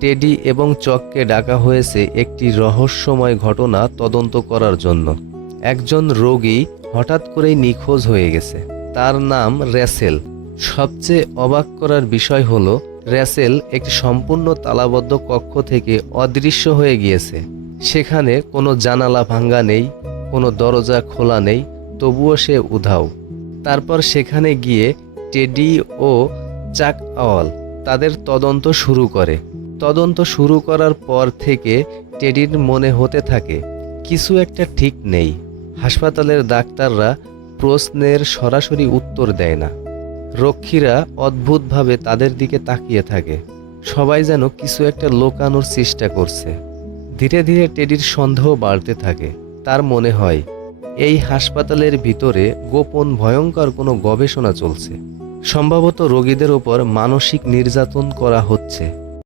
Teddy এবং চককে ডাকা হয়েছে একটি রহস্যময় ঘটনা তদন্ত করার জন্য। একজন রোগী হঠাৎ করেই নিখোঁজ হয়ে গেছে। তার নাম র্যাসেল। সবচেয়ে অবাক করার বিষয় হলো র্যাসেল একটি সম্পূর্ণ তালাবদ্ধ কক্ষ থেকে অদৃশ্য হয়ে গিয়েছে। সেখানে কোনো জানালা ভাঙা নেই, কোনো দরজা খোলা নেই, তবুও সে উধাও। তারপর সেখানে গিয়ে টেডি ও চাক আওয়াল তাদের তদন্ত শুরু করে। তদন্ত শুরু করার পর থেকে টেডির মনে হতে থাকে কিছু একটা ঠিক নেই। হাসপাতালের ডাক্তাররা প্রশ্নের সরাসরি উত্তর দেয় না। রক্ষীরা অদ্ভুতভাবে তাদের দিকে তাকিয়ে থাকে। সবাই যেন কিছু একটা লুকানোর চেষ্টা করছে। ধীরে ধীরে টেডির সন্দেহ বাড়তে থাকে। তার মনে হয় এই হাসপাতালের ভিতরে গোপন ভয়ঙ্কর কোনো গবেষণা চলছে। সম্ভবত রোগীদের ওপর মানসিক নির্যাতন করা হচ্ছে।